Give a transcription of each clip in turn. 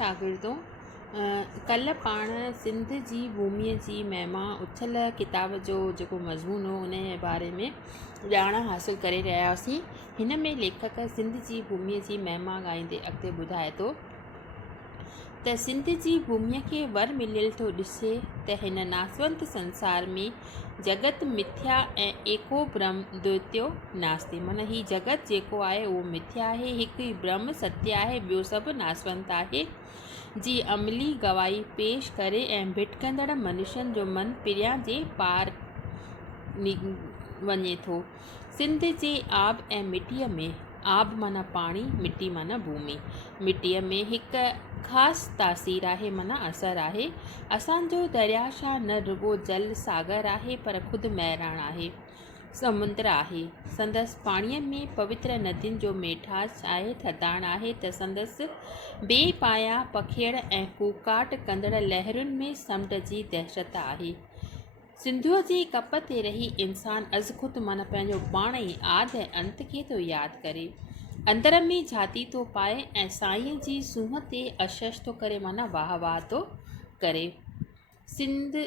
शागिर्दों, कल्ह पाण सिंध जी भूमीअ जी महिमा उछल किताब जो जेको मज़मून हो उन जे बारे में ॼाण हासिल करे रहिया हुआसीं। हिन में लेखक सिंध जी भूमीअ जी महिमा ॻाईंदे अॻिते ॿुधाए थो त सिंध जी भूमीअ खे वर मिलियल थो ॾिसे त हिन नासवंत संसार में जगत मिथ्या ऐं एको ब्रह्म द्वितीयो नास्ति। माना ही जगत जेको आहे उहो मिथ्या आहे, हिकु ई ब्रह्म सत्य आहे, ॿियो सभु नासवंत आहे जी अमली गवाही पेश करे ऐं भिटकंदड़ मनुष्यनि जो मन पिरियां जे पार वञे थो। सिंध जे आब ऐं मिटीअ में, आब माना पाणी, मिटी माना भूमि, मिटीअ में हिकु ख़ासि तासीर आहे माना असर आहे। असांजो दरियाशाह न रुगो जल सागर आहे पर ख़ुदि महिराण आहे, समुंद्र आहे। संदसि पाणीअ में पवित्र नदियुनि जो मेठास आहे, थधाण आहे त संदसि बेपाया पखेड़ ऐं कूकाट कंदड़ लहरुनि में समुंड जी दहशत आहे। सिंधूअ जी कप ते रही इंसान अज़ख़ुद माना पंहिंजो पाण ई आदि ऐं अंत खे थो यादि करे, अंदर में झाती थो पाए ऐं साईंअ जी सूंहं ते अशश थो करे माना वाह वाह थो करे। सिंध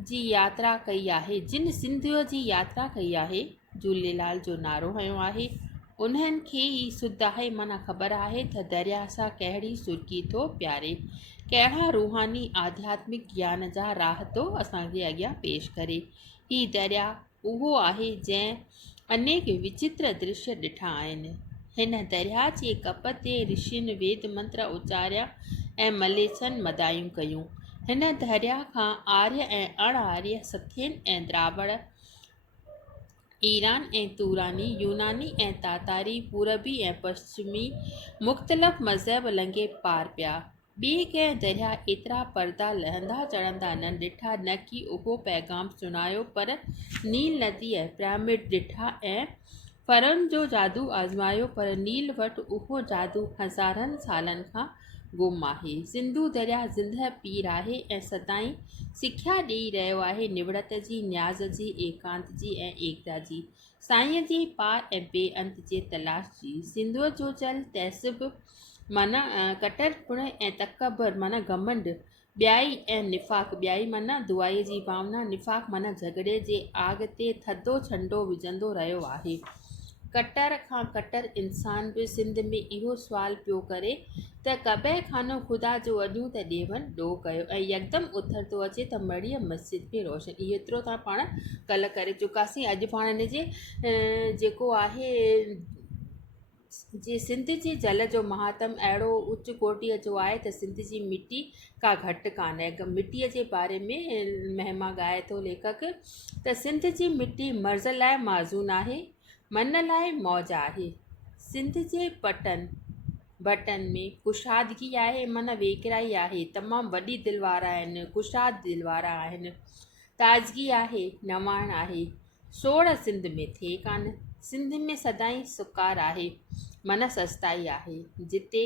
जी यात्रा कई आहे, जिन सिंधूअ जी यात्रा कई आहे, झूलेलाल जो नारो हयो आहे, उन्हनि खे ई सुध आहे माना ख़बर आहे त दरिया सां कहिड़ी सुर्की थो प्यारे, कहिड़ा रूहानी आध्यात्मिक ज्ञान जा राह थो असांखे अॻियां पेश करे। ही दरिया उहो आहे जंहिं अनेक विचित्र दृश्य ॾिठा आहिनि। हिन दरिया जे कप ते ऋषियुनि वेद मंत्र उचारिया ऐं मलेच्छनि मदायूं कयूं। हिन दरिया खां आर्य ऐं अण आर्य, सथियन ऐं द्रावड़, ईरान ऐं तुरानी, यूनानी ऐं तातारी, पूरबी ऐं पश्चिमी मुख़्तलिफ़ मज़हब लंघे पार पिया। ॿिए कंहिं दरिया एतिरा पर्दा लहंदा चढ़ंदा न ॾिठा, न कि उहो पैगाम सुनायो, पर नील नदी ऐं पिरामिड ॾिठा ऐं फ़रउन जो जादू आज़मायो, पर नील वटि उहो जादू हज़ारनि सालनि खां गुम आहे। सिंधू दरिया ज़िंदह पीर आहे ऐं सदाईं सिख्या ॾेई रहियो आहे निवड़त जी, न्याज़ जी, एकांत जी ऐं एकता जी, साईंअ जी पार ऐं बेअंत जे तलाश जी। सिंधूअ जो जल तहसिब माना कटरपुण ऐं तकबर माना घमंड, ॿियाई ऐं निफ़ाक़, ॿियाई माना दुआई जी भावना, निफ़ाक़ माना झगड़े जे आग ते थधो छंडो विझंदो रहियो आहे। कटर खां कटर इंसान बि सिंध में इहो सुवाल पियो करे त कबह खानो ख़ुदा जो अॾियूं त ॾेवन ॾोह कयो ऐं यकदमि उथर थो अचे त मड़ीअ मस्जिद में रोशन। इहो एतिरो त पाण कल्ह करे चुकासीं। अॼु पाण हिन जे जेको आहे जे सिंध जे जल जो महात्म अहिड़ो उच कोटीअ जो आहे त सिंध जी मिटी का घटि कान्हे। मिटीअ जे बारे में महिमा ॻाए थो लेखक त सिंध जी मिटी मर्ज़ लाइ माज़ून आहे, मन लाइ मौज आहे। सिंध जे भटन में कुशादगी आहे माना वेकिराई आहे, तमामु वॾी दिलि वारा आहिनि, कुशाद दिलि वारा आहिनि, ताज़गी आहे, नवाण आहे। सोढ़ सिंध में थिए कान। सिंध में सदाईं सुकार आहे माना सस्ताई आहे। जिते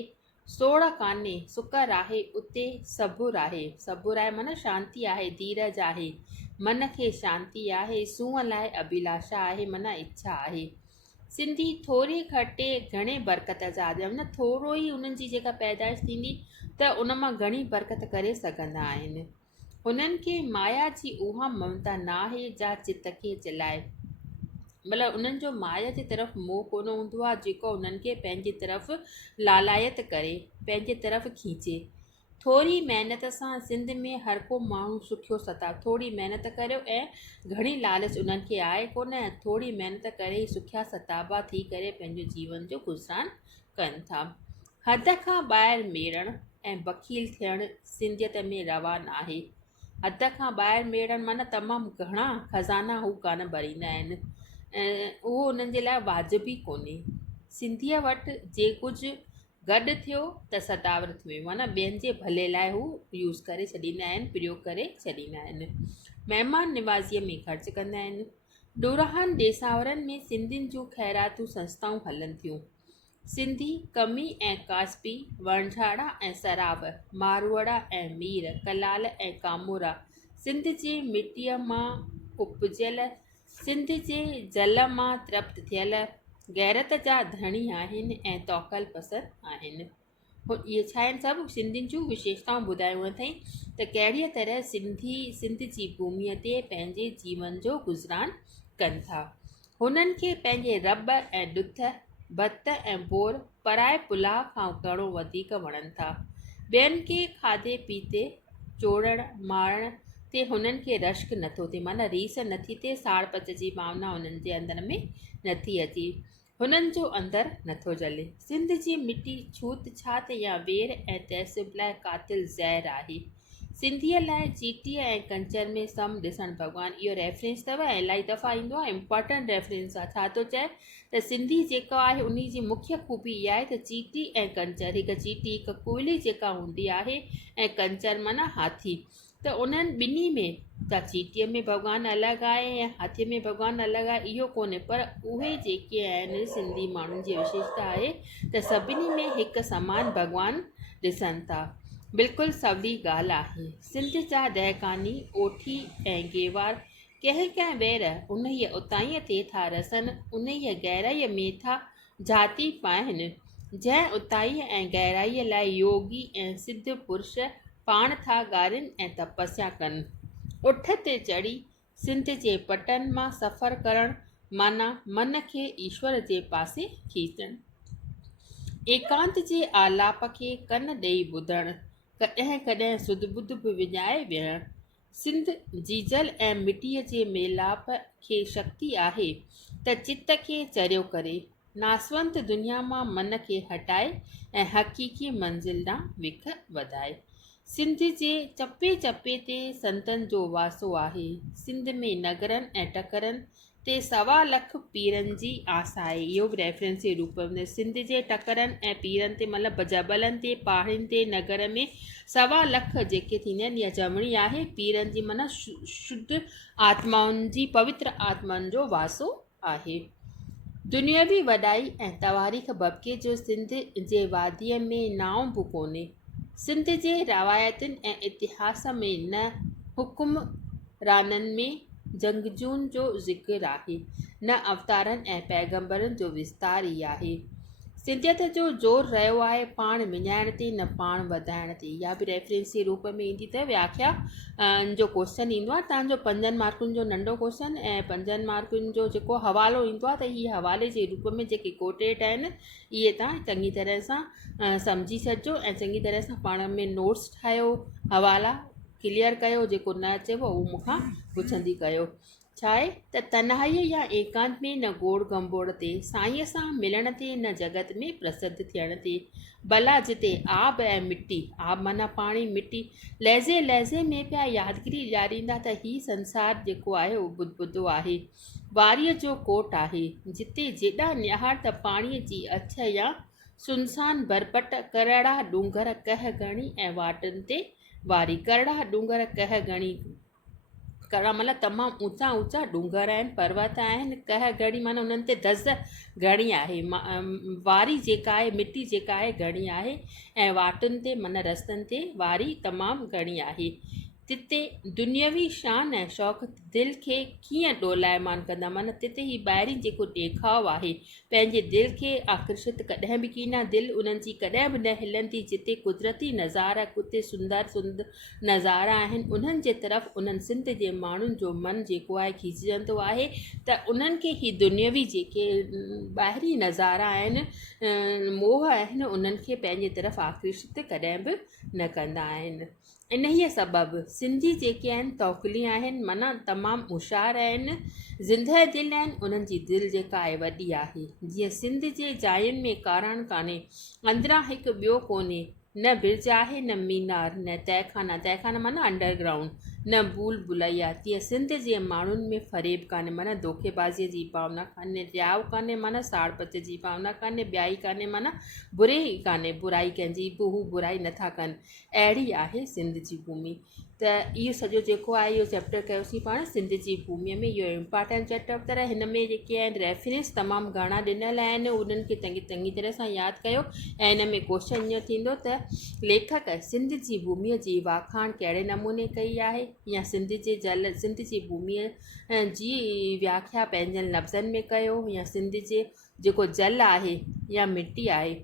सोढ़ कान्हे, सुकर आहे, उते सबुर आहे। सबुर आहे माना शांती आहे, धीरज आहे, मन खे शांती आहे, सूंहं लाइ अभिलाषा आहे माना इच्छा आहे। सिंधी थोरे खटे घणे बरकत जा आदमी, माना थोरो ई उन्हनि जी जेका पैदाइश थींदी त उन मां घणी बरकत करे सघंदा आहिनि। उन्हनि खे माया जी उहा ममता न आहे जा चित खे चिलाए, मतिलबु उन्हनि जो माया जे तरफ़ मोह कोन हूंदो आहे जेको उन्हनि खे पंहिंजे तरफ़ लालायत करे, पंहिंजे तरफ़ खीचे। थोरी महिनत सां सिंध में हर को माण्हू सुखियो सता, थोरी महिनत करियो ऐं घणी लालच उन्हनि खे आहे कोन, थोरी महिनत करे सुखिया सताबा थी करे पंहिंजो जीवन जो गुज़रान कनि था। हद खां ॿाहिरि मेड़ण ऐं बखील थियणु सिंधियत में रवान आहे। हद खां ॿाहिरि मेड़ण माना तमामु घणा खज़ाना हू कान भरींदा आहिनि, उहो उन्हनि जे लाइ वाजिबी कोन्हे। सिंधीअ वटि जे कुझु गॾु थियो त सदावत में माना ॿियनि जे भले लाइ हू यूज़ करे छॾींदा आहिनि, प्रयोग करे छॾींदा आहिनि। महिमान निवाज़ीअ में ख़र्चु कंदा आहिनि। डुराहन ॾेसावरनि में सिंधियुनि जूं ख़ैरातूं संस्थाऊं हलनि थियूं। सिंधी कमी ऐं कास्पी, वणझाड़ा ऐं सराव, मारवड़ा ऐं मीर, कलाल ऐं कामोरा सिंध जे मिटीअ मां उपजियल, सिंध जे जल मां तृप्त थियल गैरत जा धणी आहिनि ऐं तौकल पसर आहिनि। इहे छा आहिनि सभु सिंधियुनि जूं विशेषताऊं ॿुधायूं अथई त कहिड़ीअ तरह सिंध जी भूमीअ ते पंहिंजे जीवन जो गुज़रान कनि था। हुननि खे पंहिंजे रॿ ऐं ॾुध भत ऐं बोर पराए पुलाउ खां घणो वधीक वणनि था। ॿियनि खे खाधे पीते चोड़ण मारण ते हुननि खे रश्क नथो थिए, माना रीस नथी थिए, साड़ पच जी भावना हुननि जे अंदर में नथी अचे, हुननि जो अंदरि नथो जले। सिंध जी मिटी छूत छात या वेर ऐं तहसीब लाइ कातिल ज़हर आहे। सिंधीअ लाइ चीटीअ ऐं कंचर में सम ॾिसणु भॻवानु, इहो रेफरेंस अथव ऐं इलाही दफ़ा ईंदो आहे, इम्पॉर्टेंट रेफरेंस आहे। छा थो चए त सिंधी जेको आहे उन जी मुख्य ख़ूबी इहा आहे त चीटी ऐं कंचर, हिकु चीटी हिकु कोयली जेका हूंदी आहे ऐं कंचर माना हाथी, त उन्हनि ॿिन्ही में त चीटीअ में भॻवानु अलॻि आहे ऐं हाथीअ में भॻवानु अलॻि आहे, इहो कोन्हे, पर उहे जेके आहिनि सिंधी माण्हुनि जी विशेषता आहे त सभिनी में हिकु समान भॻवानु ॾिसनि था। बिल्कुलु सवली ॻाल्हि आहे। सिंध जा दहकानी ओठी ऐं गेवार कंहिं कंहिं वेर उन ई उताईअ ते था रसनि, उन ई गहराईअ में था जाती पाइनि, जंहिं उताईअ ऐं गहराईअ लाइ योगी ऐं सिद्ध पुरुष पाण था ॻारनि ऐं तपस्या कनि। उठ ते चढ़ी सिंध जे पटनि मां सफ़र करणु माना मन खे ईश्वर जे पासे खीचणु, एकांत जे आलाप खे कन ॾेई ॿुधणु, कॾहिं कॾहिं सुध बुध बि विञाए विहणु। सिंध जीजल ऐं मिटीअ जे मेलाप खे शक्ति आहे त चित खे चरियो करे, नासवंत दुनिया मां मन खे हटाए ऐं हक़ीक़ी मंज़िल ॾांहुं विख वधाए। सिंध जे चपे चपे ते संतनि जो वासो आहे। सिंध में नगरनि ऐं टकरनि ते 1.25 लख पीरनि जी आस आहे। इहो बि रेफरेंस जे रूप में सिंध जे टकरनि ऐं पीरनि ते मतिलबु जबलनि ते पहाड़ियुनि ते नगर में 1.25 लख जेके थींदा आहिनि, इहा जमणी आहे पीरनि जी, माना शुद्ध आत्माउनि जी, पवित्र आत्माउनि जो वासो आहे। दुनियावी वॾाई ऐं तवारीख़ बबके जो सिंध जे वादीअ में नाव बि कोन्हे। सिंध जे रवायतुनि ऐं इतिहास में न हुकुमराननि में जंगजूनि जो ज़िक्र आहे, न अवतारनि ऐं पैगंबरनि जो विस्तार ई आहे। सिंधियत जो ज़ोर रहियो आहे पाण विञाइण ते, न पाण वधाइण ते। इहा बि रेफरेंस जे रूप में ईंदी अथव। व्याख्या जो क्वेश्चन ईंदो आहे तव्हांजो 5 मार्कुनि जो नंढो क्वेश्चन ऐं 5 मार्कुनि जो जेको हवालो ईंदो आहे, त हीअ हवाले जे रूप में जेके कोटेड आहिनि इहे तव्हां चङी तरह सां सम्झी छॾिजो ऐं चङी तरह सां पाण में नोट्स ठाहियो, हवाला क्लियर कयो, जेको न अचेव उहो मूंखां पुछंदी कयो। छा आहे त तन्हाईअ या एकांत में न गोड़ गंबोड़ ते, साईंअ सां मिलण ते, न जगत में प्रसिद्ध थियण ते, भला जिते आब ऐं मिटी, आब माना पाणी, मिटी लहज़े लहज़े में पिया यादगिरी ॾियारींदा त हीउ संसार जेको आहे उहो बुधबुधो आहे, वारीअ जो कोट आहे, जिते जेॾा निहार त पाणीअ जी अछ या सुनसान बरबट, करड़ा डूंगर कह घणी ऐं वाटनि ते वारी। करड़ा डूंगर कह घणी, कड़ा मतिलबु तमामु ऊचा ऊचा डूंगर आहिनि, पर्वत आहिनि, कह घणी माना उन्हनि ते धज़ घणी आहे, वारी जेका आहे मिटी जेका आहे घणी आहे, ऐं वाटुनि ते माना रस्तनि ते वारी तमामु घणी आहे। तिते दुनियावी शान ऐं शौक़ु दिलि खे कीअं ॾोलायमान कंदा, माना तिते ही ॿाहिरीं जेको ॾेखाव आहे पंहिंजे दिलि खे आकर्षित कॾहिं बि कीना, दिलि उन्हनि जी कॾहिं बि न हिलंदी। जिते कुदरती नज़ारा, कुते सुंदर सुंदर नज़ारा आहिनि, उन्हनि जे तरफ़ उन्हनि सिंध जे माण्हुनि जो मन जेको आहे खिचजंदो आहे, त उन्हनि खे ही दुनियावी जेके ॿाहिरीं नज़ारा आहिनि, मोह आहिनि, उन्हनि खे पंहिंजे तरफ़ आकर्षित कॾहिं बि न कंदा आहिनि। इन ई सबबु सिंधी जेके आहिनि तौकली आहिनि, माना तमामु होशियारु आहिनि, ज़िंदह दिलि आहिनि, उन्हनि जी दिलि जेका आहे वॾी आहे। जीअं सिंध जे जायुनि में काराण कान्हे, अंदरां हिकु ॿियो कोन्हे, न बिरज आहे, न मीनार, न तहखाना, तहखाना माना अंडरग्राउंड, न भूल भुलैया, तीअं सिंध जे माण्हुनि में फ़रेब कान्हे, माना धोखेबाज़ीअ जी भावना कान्हे, रियाव कान्हे, माना साड़ पच जी भावना कान्हे, ॿियाई कान्हे, माना बुरे ई कान्हे, बुराई कंहिंजी बि हू बुराई नथा कनि, अहिड़ी आहे सिंध जी भूमि। त इहो सॼो जेको आहे इहो चैप्टर कयोसीं पाण सिंध जी भूमीअ में, इहो इम्पॉर्टेंट चैप्टर आहे। हिन में जेके आहिनि रेफरेंस तमामु घणा ॾिनल आहिनि, उन्हनि खे चङी तरह सां यादि कयो। ऐं हिन में क्वेश्चन ईअं थींदो त लेखक सिंध जी भूमीअ जी वाखाण कहिड़े नमूने कई आहे, या सिंध जी भूमीअ जी व्याख्या पंहिंजनि लफ़्ज़नि में कयो, या सिंध जे जेको जल आहे या मिटी आहे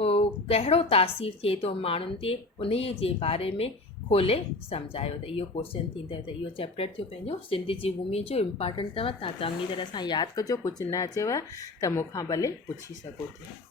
कहिड़ो तासीर थिए थो माण्हुनि ते, उन जे बारे में खोले सम्झायो। त इहो क्वेश्चन थींदव। त इहो चैप्टर थियो पंहिंजो सिंध जी भूमि जो, इम्पॉर्टेंट अथव, तव्हां चङी तरह सां यादि कजो। कुझु न अचेव त मूंखां भले पुछी सघो था।